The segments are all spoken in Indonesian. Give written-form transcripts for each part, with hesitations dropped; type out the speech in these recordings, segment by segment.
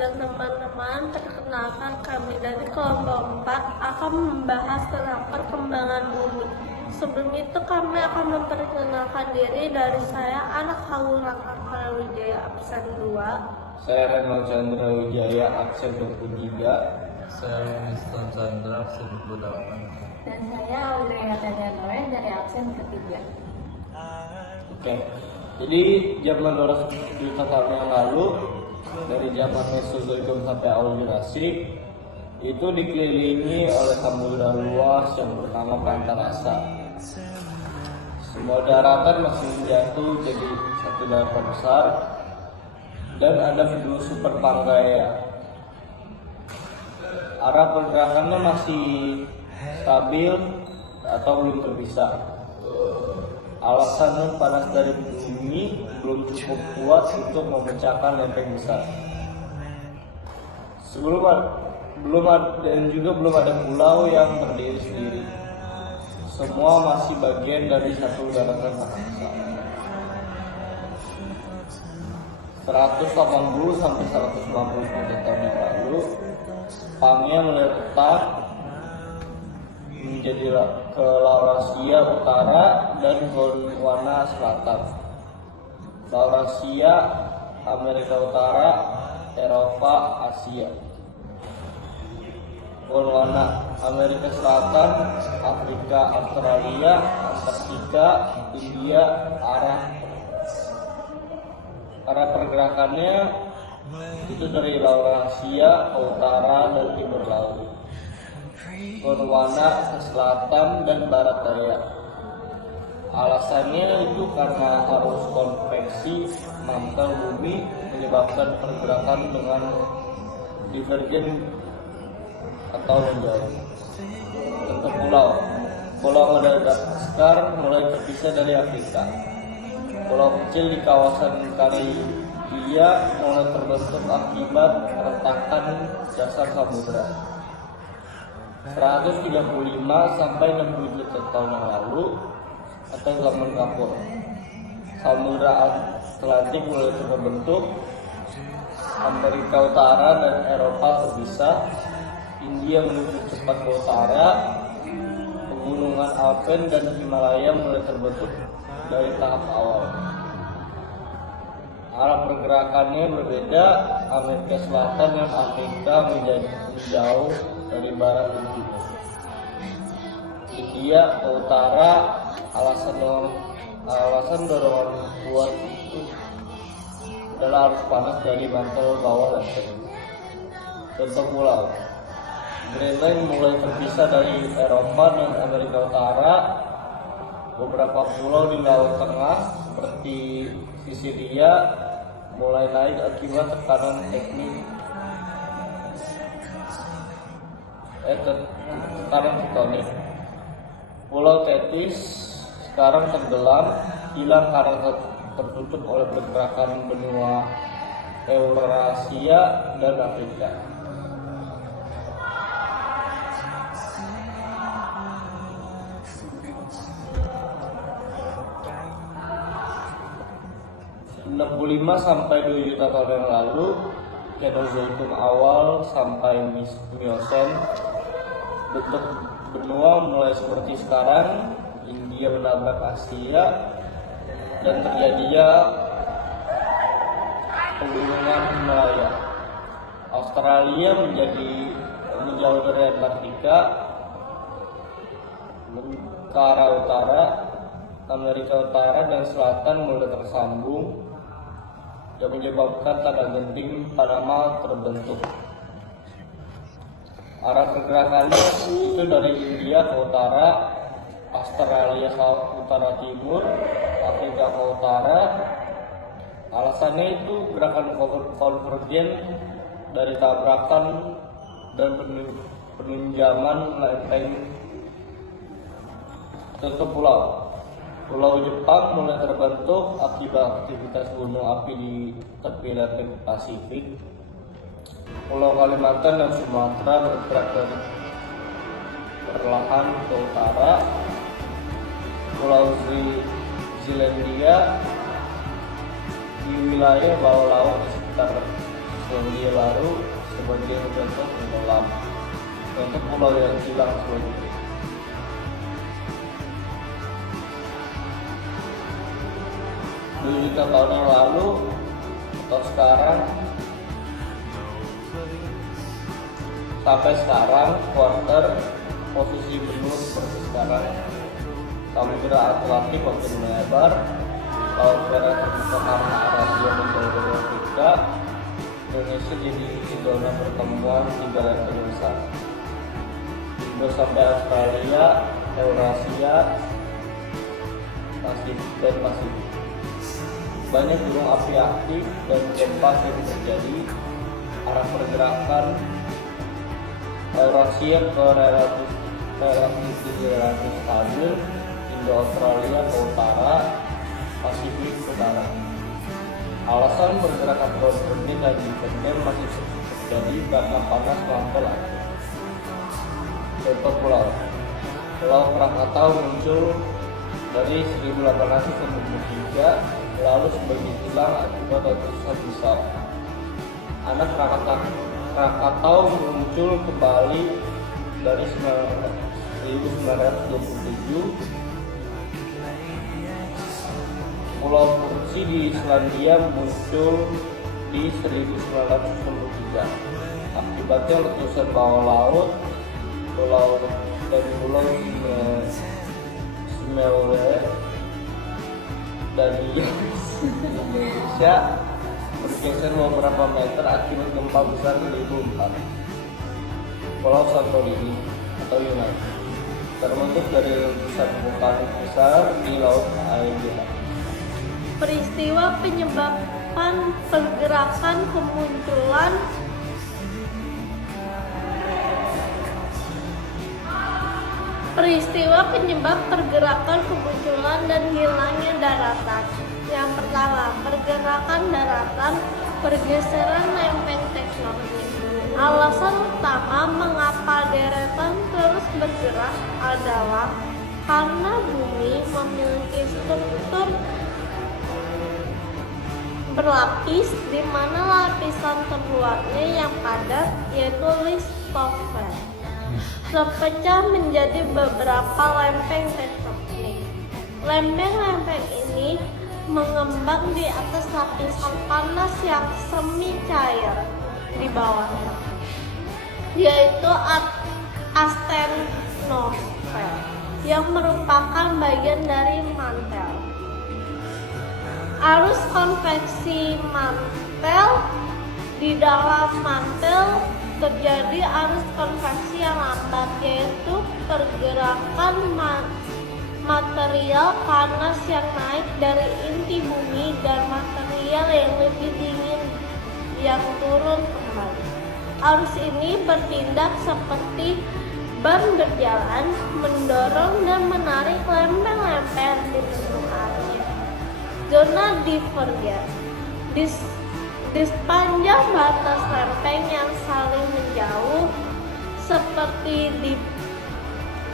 dan teman-teman, perkenalkan kami dari kelompok 4 akan membahas tentang perkembangan bumi. Sebelum itu kami akan memperkenalkan diri dari saya, anak Hawulang Akmal Wijaya absen 2. Saya Renal Chandra Wijaya absen 23. Saya Winston Chandra absen 28. Dan saya Aulia Tadanoe dari absen ketiga. Oke, jadi zaman 200 juta tahun yang lalu, dari zaman Mesozoikum sampai Awal Jurasik, itu dikelilingi oleh samudra luas yang bernama Pantarasa. Semua daratan masih menjatuh jadi satu daratan besar, dan ada dua super Pangaea. Arah pergerakannya masih stabil atau belum terpisah. Alasannya panas dari bumi belum cukup kuat untuk memecahkan lempeng besar. Belum ada pulau yang berdiri sendiri. Semua masih bagian dari satu daratan raksasa. 180 sampai 150 juta tahun yang lalu, Pangea meletak menjadi ke Laurasia Utara dan Gondwana Selatan. Laurasia, Amerika Utara, Eropa, Asia. Gondwana, Amerika Selatan, Afrika, Australia, Antartika, India. Arah pergerakannya itu dari Laurasia ke utara dan timur laut, Gondwana ke selatan dan barat daya. Alasannya itu karena arus konveksi mantel bumi menyebabkan pergerakan dengan divergen atau menjauh. Untuk Pulau Madagaskar mulai terpisah dari Afrika. Pulau kecil di kawasan Karibia mulai terbentuk akibat retakan dasar samudra. 135 sampai 60 juta tahun yang lalu atau zaman Kapur, Samudra Atlantik mulai terbentuk. Amerika Utara dan Eropa terpisah. India menuju cepat ke utara. Pegunungan Alpen dan Himalaya mulai terbentuk dari tahap awal. Arah pergerakannya berbeda. Amerika Selatan dan Afrika menjadi jauh dari barat dan timur. India ke utara. Alasan dorongan kuat itu adalah arus panas dari mantel bawah dan tengah. Contoh pulau, Greenland mulai terpisah dari Eropa dan Amerika Utara. Beberapa pulau di Laut Tengah seperti Sisilia mulai naik akibat tekanan tektonik. Pulau Tetis sekarang tenggelam, hilang karena tertutup oleh pergerakan benua Eurasia dan Afrika. ...65 sampai 2 juta tahun yang lalu, Cenozoikum awal sampai Miosen, bentuk benua mulai seperti sekarang. India menabrak Asia dan terjadinya pegunungan Himalaya. Australia menjauh dari Antartika ke arah utara. Amerika Utara dan Selatan mulai tersambung dan menyebabkan tanda genting Panama terbentuk. Arah pergerakannya itu dari India ke utara, Australia ke utara timur, Afrika ke utara. Alasannya itu gerakan konvergen dari tabrakan dan penunjaman lempeng. Contoh Pulau Jepang mulai terbentuk akibat aktivitas gunung api di tepi lempeng Pasifik. Pulau Kalimantan dan Sumatera bergerak perlahan ke utara. Pulau Zealandia di wilayah bawah laut di sekitar Selandia Baru sebagai contoh tenggelam untuk pulau yang hilang selanjutnya. 2 juta tahun yang lalu atau sekarang sampai sekarang quarter posisi benua seperti sekarang. Samudra Atlantik makin melebar, laut merah terbuka karena Arasia dan Jalur Afrika. Indonesia jadi zona pertemuan 3 lempeng besar, Indo sampai Australia, Eurasia, Pasifik dan Pasifik. Banyak gunung api aktif dan gempa yang terjadi. Arah pergerakan Eurasia ke relatif stabil, Indo Australia ke utara, Pasifik ke utara. Alasan pergerakan kontinental dan internet masih terjadi karena panas melampau aktif. Contoh pulau Krakatau muncul dari 1893 lalu sebagian hilang akibat letusan besar. Anak Krakatau muncul kembali dari 1927. Pulau Kursi di Selandia muncul di 1993 akibatnya letusan bawah laut. Pulau Smeule dan Indonesia bergeser beberapa meter akibat gempa besar 2004. Pulau Santorini atau Yunani terbentuk dari letusan vulkanik besar di Laut Aegea. Peristiwa penyebab pergerakan kemunculan dan hilangnya daratan. Yang pertama, pergerakan daratan, pergeseran lempeng tektonik. Alasan utama mengapa deretan terus bergerak adalah karena bumi memiliki struktur berlapis, di mana lapisan terluarnya yang padat yaitu lithosfer terpecah menjadi beberapa lempeng tektonik. Lempeng-lempeng ini mengembang di atas lapisan panas yang semi cair di bawahnya, yaitu astenosfer yang merupakan bagian dari mantel. Arus konveksi mantel. Di dalam mantel terjadi arus konveksi yang lambat, yaitu pergerakan material panas yang naik dari inti bumi dan material yang lebih dingin yang turun kembali. Arus ini bertindak seperti ban berjalan, mendorong dan menarik lempeng-lempeng di bentukannya. Zona divergen. Di sepanjang batas lempeng yang saling menjauh, seperti di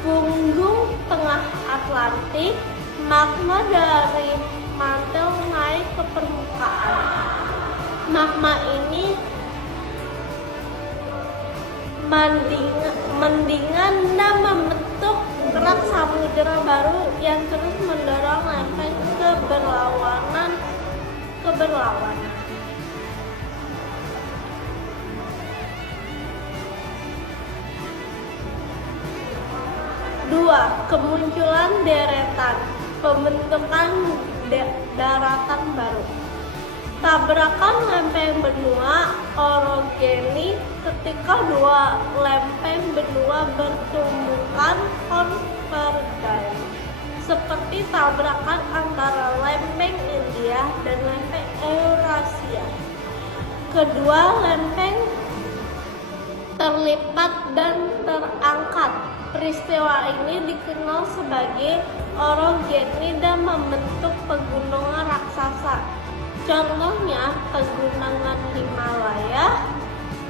punggung tengah Atlantik, magma dari mantel naik ke permukaan. Magma ini mendingan dan membentuk kerak samudera baru yang terus mendorong lempeng ke berlawanan. 2. Kemunculan deretan, pembentukan daratan baru. Tabrakan lempeng benua orogenik ketika 2 lempeng benua bertumbukan konvergen, seperti tabrakan antara lempeng India dan lempeng Eurasia. Kedua lempeng terlipat dan terangkat. Peristiwa ini dikenal sebagai orogeny dan membentuk pegunungan raksasa. Contohnya pegunungan Himalaya.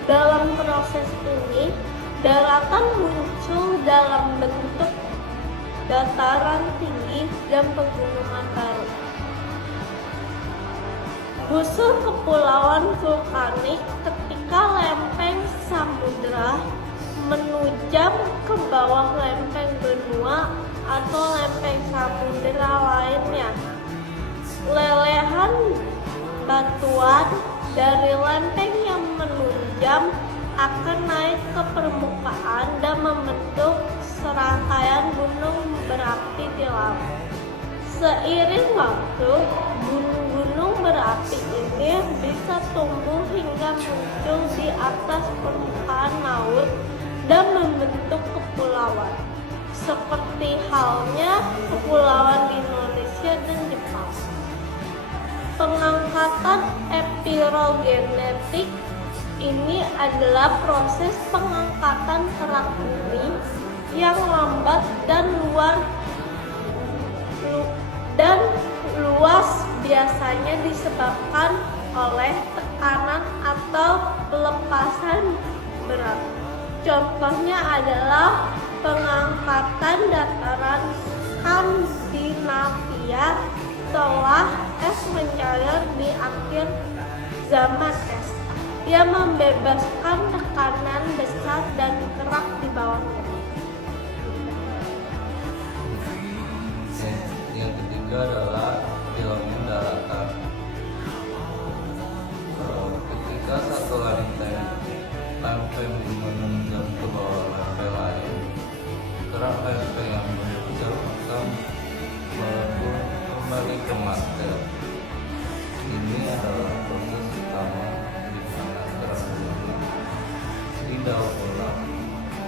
Dalam proses ini, daratan muncul dalam bentuk dataran tinggi dan pegunungan baru. Gusur kepulauan vulkanik ketika lempeng samudra menujam ke bawah lempeng benua atau lempeng samudra lainnya. Lelehan batuan dari lempeng yang menunjam akan naik ke permukaan dan membentuk serangkaian gunung berapi di laut. Seiring waktu, gunung-gunung berapi ini bisa tumbuh hingga muncul di atas permukaan laut dan membentuk kepulauan, seperti halnya kepulauan di Indonesia dan Jepang. Pengangkatan epirogenetik ini adalah proses pengangkatan kerak bumi yang lambat dan luas, biasanya disebabkan oleh tekanan atau pelepasan berat. Contohnya adalah pengangkatan dataran Skandinavia setelah es mencair di akhir zaman es, yang membebaskan tekanan besar dan kerak di bawahnya. Yang ketiga adalah filament daratan. Ketika satu lempeng menunjam ke bawah lempeng lain, kerak lempeng yang menunjam akan melebur kembali ke mantel. Ini adalah proses utama di mana kerak bumi tidak ulang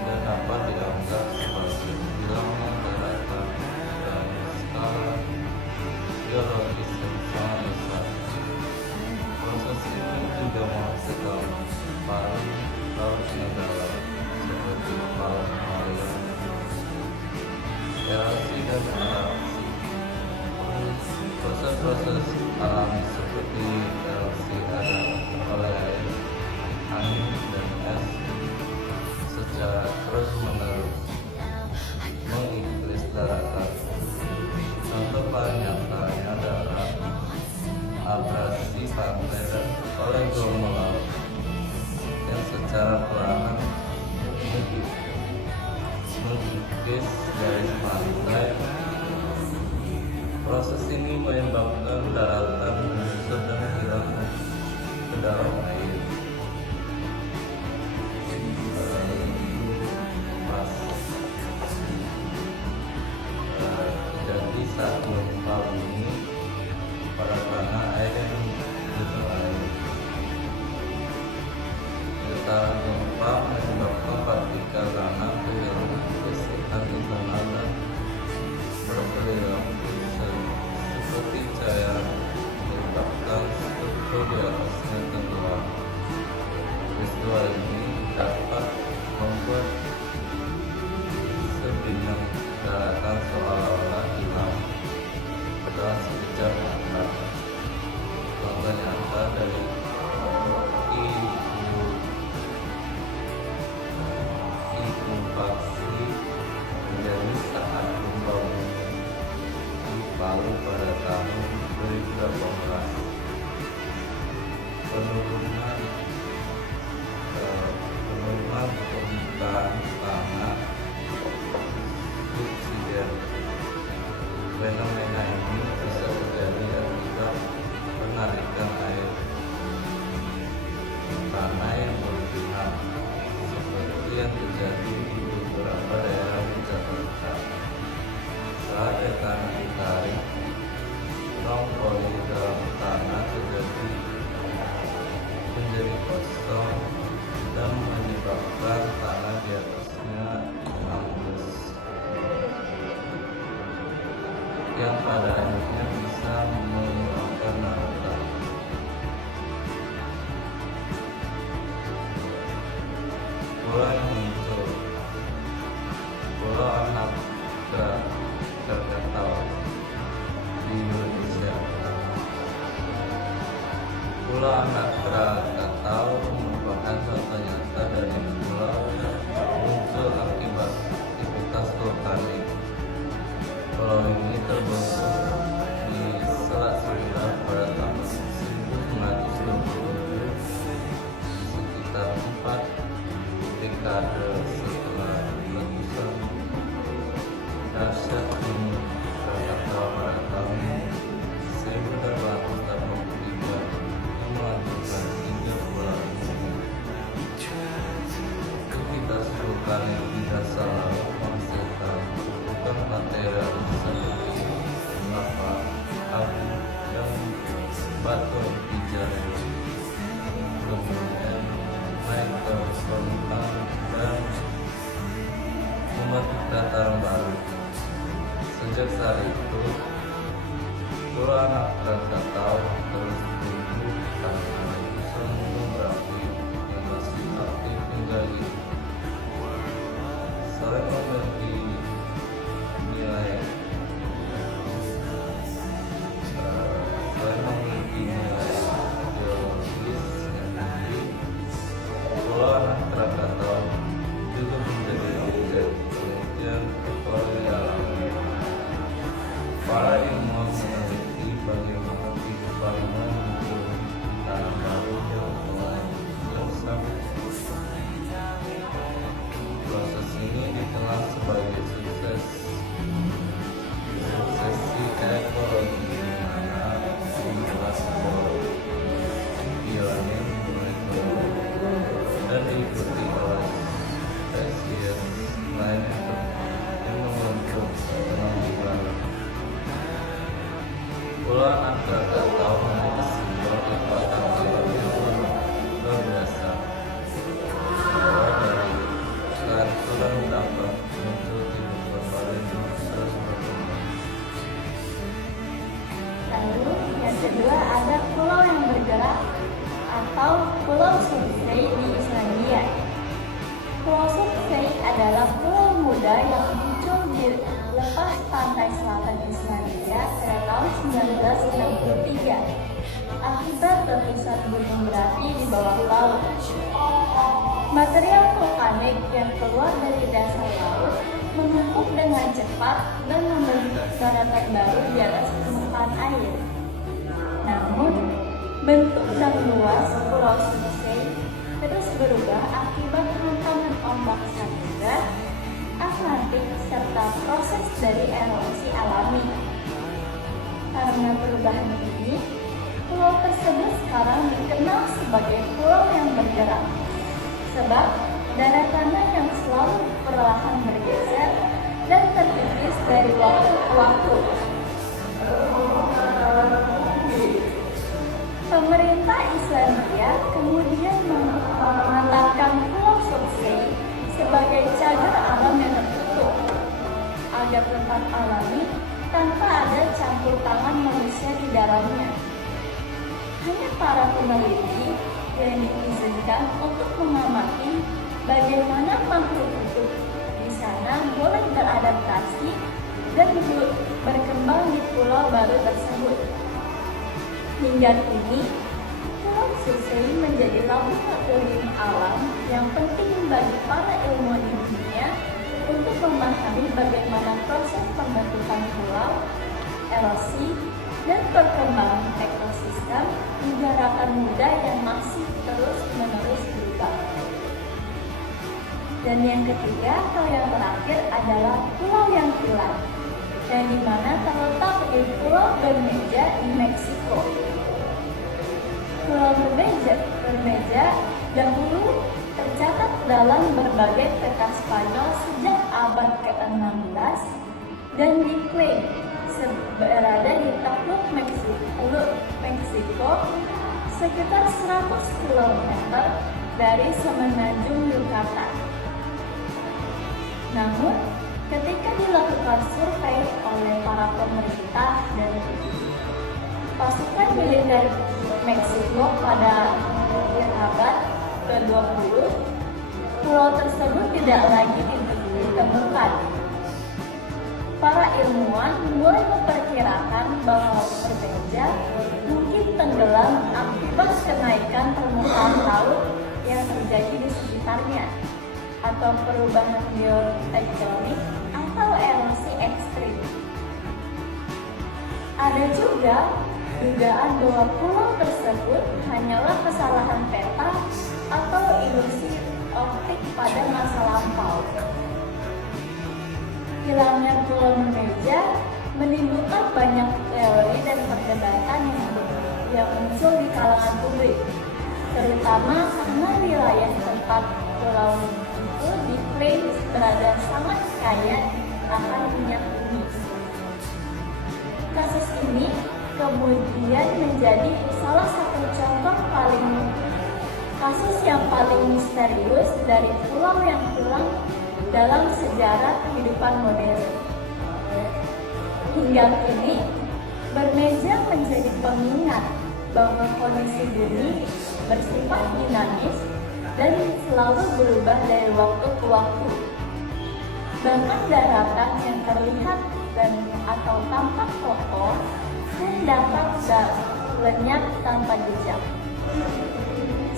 dan dapat dianggap sebagai filament daratan dan skala geologis yang sangat besar. Proses ini juga menghasilkan paling lautnya dalam seperti paling Maya, erupsi dan erupsi. Proses-proses alami seperti erupsi ada oleh air, angin, dan es secara terus-menerus mengiklis daratan. Contoh paling nyatanya adalah abrasi pantai oleh gelombang laut yang secara perlahan mengikis garis pantai. Proses ini menyebabkan daratan menyusut dan hilang ke dalam air. Jadi saat gempa bumi pada tanah air yang bergerak. Getaran gempa menyebabkan partikel tanah kehilangan gesekan di tanah dan berkeliling seperti cairan menyebabkan struktur di atasnya tenggelam. Peristiwa ini dapat membuat sebidang daratan seolah-olah hilang setelah sekejap mata. Contoh nyata dari inkubasi menjadi saat gempa bumi di Palu pada tahun 2018. Penurunan permukaan tanah subsiden. Fenomena ini bisa terjadi akibat penarikan air tanah yang berlebihan, seperti yang terjadi di beberapa daerah di Jakarta. Saat tanah ditarik, ruang poli dalam tanah menjadi kosong dan menyebabkan tanah di atasnya ambles, yang pada akhirnya bisa menyebabkan daratan. Pulau yang muncul, Pulau Anak Krakatau di Indonesia. Pulau Anak Krakatau merupakan contoh nyata dari pulau yang muncul akibat aktivitas vulkanik. Pulau ini terbentuk di Selat Sunda pada tahun lapisan gunung berapi di bawah laut. Material vulkanik yang keluar dari dasar laut menumpuk dengan cepat dan membentuk daratan baru di atas permukaan air. Namun, bentuk dan luas Pulau Surtsey terus berubah akibat hantaman ombak samudra, Atlantik, serta proses dari erosi alami. Karena perubahan ini, pulau tersebut sekarang dikenal sebagai pulau yang bergerak, sebab daratannya yang selalu perlahan bergeser dan terkikis dari waktu ke waktu. Pemerintah Islandia kemudian menetapkan Pulau Surtsey sebagai cagar alam yang tertutup, agar tetap alami tanpa ada campur tangan manusia di dalamnya. Hanya para peneliti yang diizinkan untuk mengamati bagaimana makhluk hidup di sana boleh beradaptasi dan berkembang di pulau baru tersebut. Hingga kini, Pulau Surtsey menjadi laboratorium alam yang penting bagi para ilmuwan di dunia untuk memahami bagaimana proses pembentukan pulau, erosi, dan perkembangan ekosistem di daratan muda yang masih terus-menerus berubah. Dan yang ketiga atau yang terakhir adalah pulau yang hilang, yang dimana terletak di Pulau Bermeja di Meksiko. Pulau Bermeja dahulu tercatat dalam berbagai peta Spanyol sejak abad ke-16 dan diklaim berada di takluk Meksiko sekitar 100 km dari semenanjung Yucatan. Namun, ketika dilakukan survei oleh para pemerintah dan pasukan militer Meksiko pada akhir abad ke-20, pulau tersebut tidak lagi ditemukan. Para ilmuwan mulai memperkirakan bahwa Bermeja mungkin tenggelam akibat kenaikan permukaan laut yang terjadi di sekitarnya, atau perubahan geotektonik atau erosi ekstrim. Ada juga dugaan bahwa pulau tersebut hanyalah kesalahan peta atau ilusi optik pada masa lampau. Hilangnya Pulau Bermeja menimbulkan banyak teori dan perdebatan yang muncul di kalangan publik, terutama karena wilayah tempat pulau itu diklaim berada sangat kaya akan minyak bumi. Kasus ini kemudian menjadi salah satu contoh kasus yang paling misterius dari pulau yang hilang dalam sejarah kehidupan modern. Hingga kini, Bermeja menjadi pengingat bahwa kondisi bumi bersifat dinamis dan selalu berubah dari waktu ke waktu. Bahkan daratan yang terlihat dan atau tampak kokoh dan dapat lenyap tanpa jejak.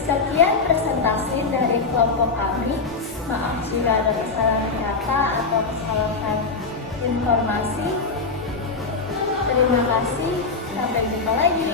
Sekian presentasi dari kelompok kami. Maaf jika ada kesalahan kata atau kesalahan informasi. Terima kasih, sampai jumpa lagi.